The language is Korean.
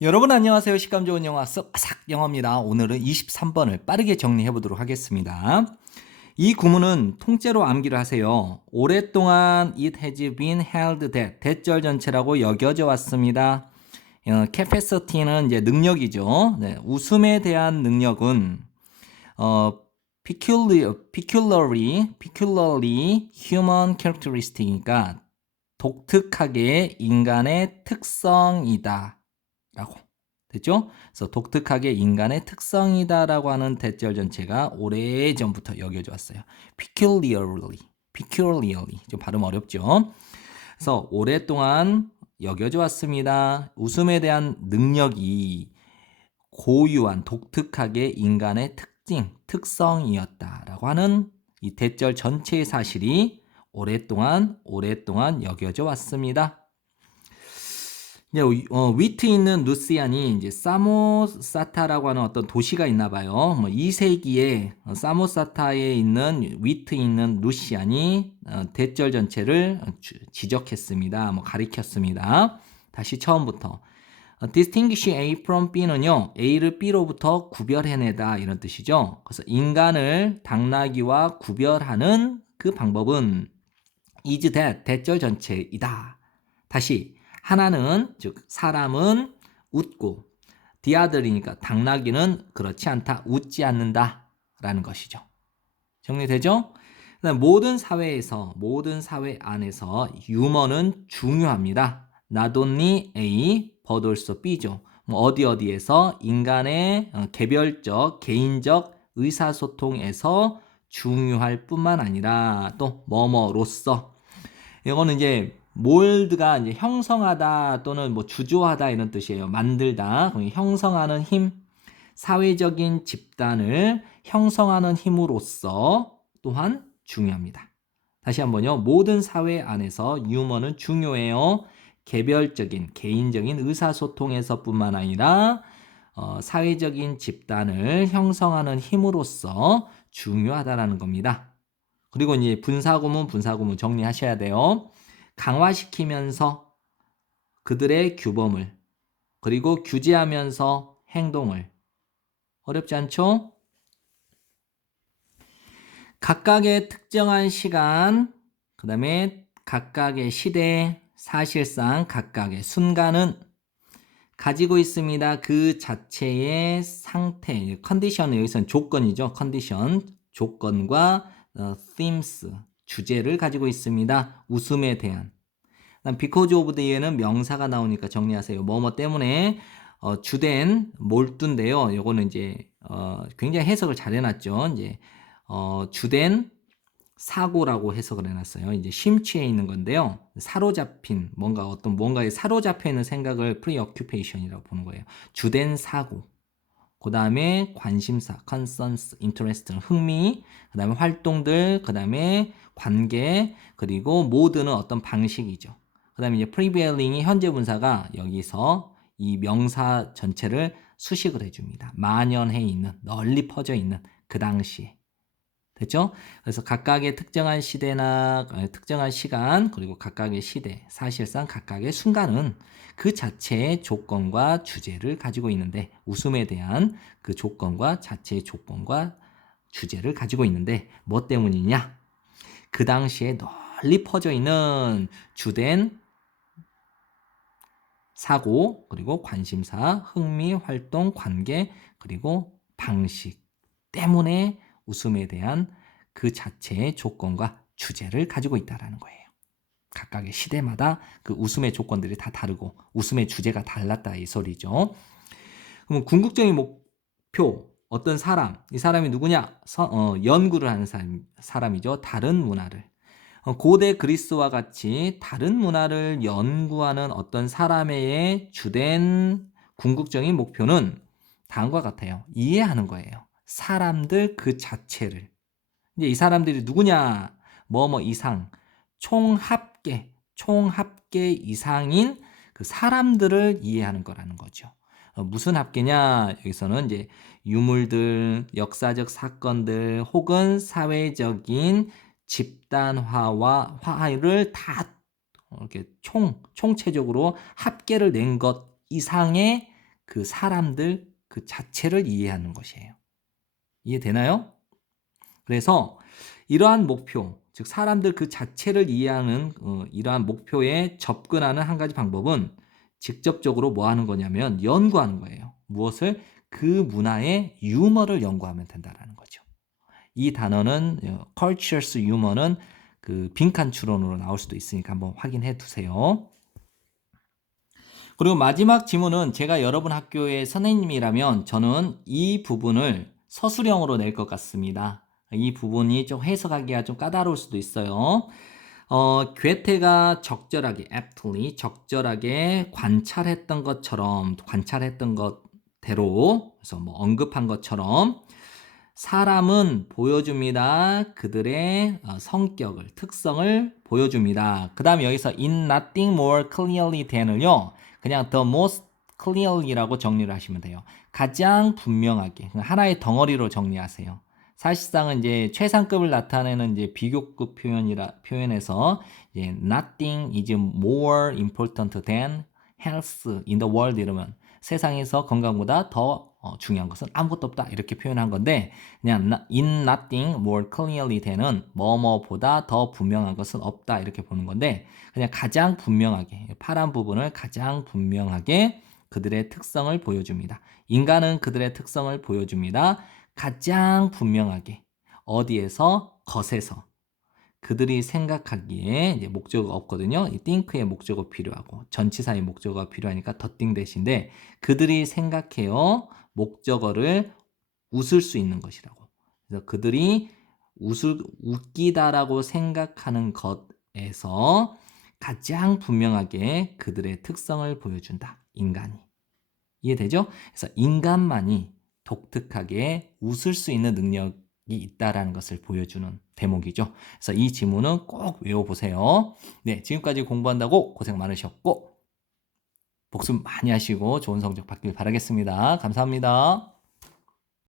여러분 안녕하세요. 식감 좋은 영어 쏙 아삭 영어입니다. 오늘은 23번을 빠르게 정리해 보도록 하겠습니다. 이 구문은 통째로 암기를 하세요. 오랫동안 it has been held that 대절 전체라고 여겨져 왔습니다. capacity는 이제 능력이죠. 네, 웃음에 대한 능력은 peculiarly human characteristic이니까 독특하게 인간의 특성이다. 라고 됐죠? 그래서 독특하게 인간의 특성이다라고 하는 대절 전체가 오래전부터 여겨져 왔어요. peculiarly 좀 발음 어렵죠? 그래서 오랫동안 여겨져 왔습니다. 웃음에 대한 능력이 고유한 독특하게 인간의 특성이었다라고 하는 이 대절 전체의 사실이 오랫동안 여겨져 왔습니다. 위트 있는 루시안이 이제 사모사타라고 하는 어떤 도시가 있나 봐요. 2세기에 사모사타에 있는 위트 있는 루시안이 대절 전체를 지적했습니다. 가리켰습니다. 다시 처음부터. distinguish A from B는요, A를 B로부터 구별해내다 이런 뜻이죠. 그래서 인간을 당나귀와 구별하는 그 방법은 is that 대절 전체이다. 다시 하나는 즉 사람은 웃고 디아들이니까 당나귀는 그렇지 않다. 웃지 않는다 라는 것이죠. 정리되죠? 모든 사회 안에서 유머는 중요합니다. not only A but also B죠. 어디에서 인간의 개별적 개인적 의사소통에서 중요할 뿐만 아니라 또 뭐뭐로서 이거는 이제 몰드가 이제 형성하다 또는 주조하다 이런 뜻이에요. 만들다. 형성하는 힘, 사회적인 집단을 형성하는 힘으로써 또한 중요합니다. 다시 한번요. 모든 사회 안에서 유머는 중요해요. 개별적인, 개인적인 의사소통에서뿐만 아니라 사회적인 집단을 형성하는 힘으로써 중요하다라는 겁니다. 그리고 이제 분사구문 정리하셔야 돼요. 강화시키면서 그들의 규범을 그리고 규제하면서 행동을 어렵지 않죠? 각각의 특정한 시간 그 다음에 각각의 시대 사실상 각각의 순간은 가지고 있습니다. 그 자체의 상태 컨디션 여기서는 조건이죠. 컨디션 조건과 themes 주제를 가지고 있습니다. 웃음에 대한 because of the에는 명사가 나오니까 정리하세요. 뭐뭐 때문에 주된 몰두인데요. 요거는 이제 굉장히 해석을 잘 해놨죠. 이제 주된 사고라고 해석을 해놨어요. 이제 심취해 있는 건데요. 사로잡힌 뭔가에 사로잡혀 있는 생각을 preoccupation이라고 보는 거예요. 주된 사고. 그 다음에 관심사, concerns, interest는 흥미, 그 다음에 활동들, 그 다음에 관계, 그리고 모드는 어떤 방식이죠. 그 다음에 이제 prevailing이 현재 분사가 여기서 이 명사 전체를 수식을 해줍니다. 만연해 있는, 널리 퍼져 있는 그 당시에. 됐죠? 그래서 각각의 특정한 시대나 특정한 시간, 그리고 각각의 시대, 사실상 각각의 순간은 그 자체의 조건과 주제를 가지고 있는데 웃음에 대한 그 조건과 자체의 조건과 주제를 가지고 있는데 뭐 때문이냐? 그 당시에 널리 퍼져 있는 주된 사고, 그리고 관심사, 흥미, 활동, 관계, 그리고 방식 때문에 웃음에 대한 그 자체의 조건과 주제를 가지고 있다는 거예요. 각각의 시대마다 그 웃음의 조건들이 다 다르고 웃음의 주제가 달랐다 이 소리죠. 그럼 궁극적인 목표 어떤 사람 이 사람이 누구냐 연구를 하는 사람이죠. 다른 문화를 고대 그리스와 같이 다른 문화를 연구하는 어떤 사람의 주된 궁극적인 목표는 다음과 같아요. 이해하는 거예요. 사람들 그 자체를. 이제 이 사람들이 누구냐? 뭐뭐 이상. 총합계 이상인 그 사람들을 이해하는 거라는 거죠. 무슨 합계냐? 여기서는 이제 유물들, 역사적 사건들 혹은 사회적인 집단화를 다 이렇게 총체적으로 합계를 낸 것 이상의 그 사람들 그 자체를 이해하는 것이에요. 이해되나요? 그래서 이러한 목표, 즉 사람들 그 자체를 이해하는 이러한 목표에 접근하는 한 가지 방법은 직접적으로 뭐 하는 거냐면 연구하는 거예요. 무엇을? 그 문화의 유머를 연구하면 된다라는 거죠. 이 단어는 cultures humor는 그 빈칸 추론으로 나올 수도 있으니까 한번 확인해 두세요. 그리고 마지막 지문은 제가 여러분 학교의 선생님이라면 저는 이 부분을 서술형으로 낼 것 같습니다. 이 부분이 좀 해석하기가 좀 까다로울 수도 있어요. 괴테가 적절하게, aptly, 적절하게 관찰했던 것처럼, 관찰했던 것대로, 그래서 뭐 언급한 것처럼 사람은 보여줍니다. 그들의 성격을, 특성을 보여줍니다. 그 다음에 여기서 in nothing more clearly than을요. 그냥 the most clearly라고 정리를 하시면 돼요. 가장 분명하게 하나의 덩어리로 정리하세요. 사실상은 이제 최상급을 나타내는 이제 비교급 표현에서 이제 nothing is more important than health in the world 이러면 세상에서 건강보다 더 중요한 것은 아무것도 없다 이렇게 표현한 건데 그냥 in nothing more clearly than은 뭐뭐보다 더 분명한 것은 없다 이렇게 보는 건데 그냥 가장 분명하게 파란 부분을 가장 분명하게 그들의 특성을 보여줍니다. 인간은 그들의 특성을 보여줍니다. 가장 분명하게 어디에서? 것에서. 그들이 생각하기에 이제 목적어가 없거든요. 이 think의 목적어 필요하고 전치사의 목적어가 필요하니까 더띵 대신데 그들이 생각해요. 목적어를 웃을 수 있는 것이라고. 그래서 그들이 웃기다라고 생각하는 것에서 가장 분명하게 그들의 특성을 보여준다. 인간이. 이해되죠? 그래서 인간만이 독특하게 웃을 수 있는 능력이 있다라는 것을 보여주는 대목이죠. 그래서 이 지문은 꼭 외워보세요. 네, 지금까지 공부한다고 고생 많으셨고 복습 많이 하시고 좋은 성적 받길 바라겠습니다. 감사합니다.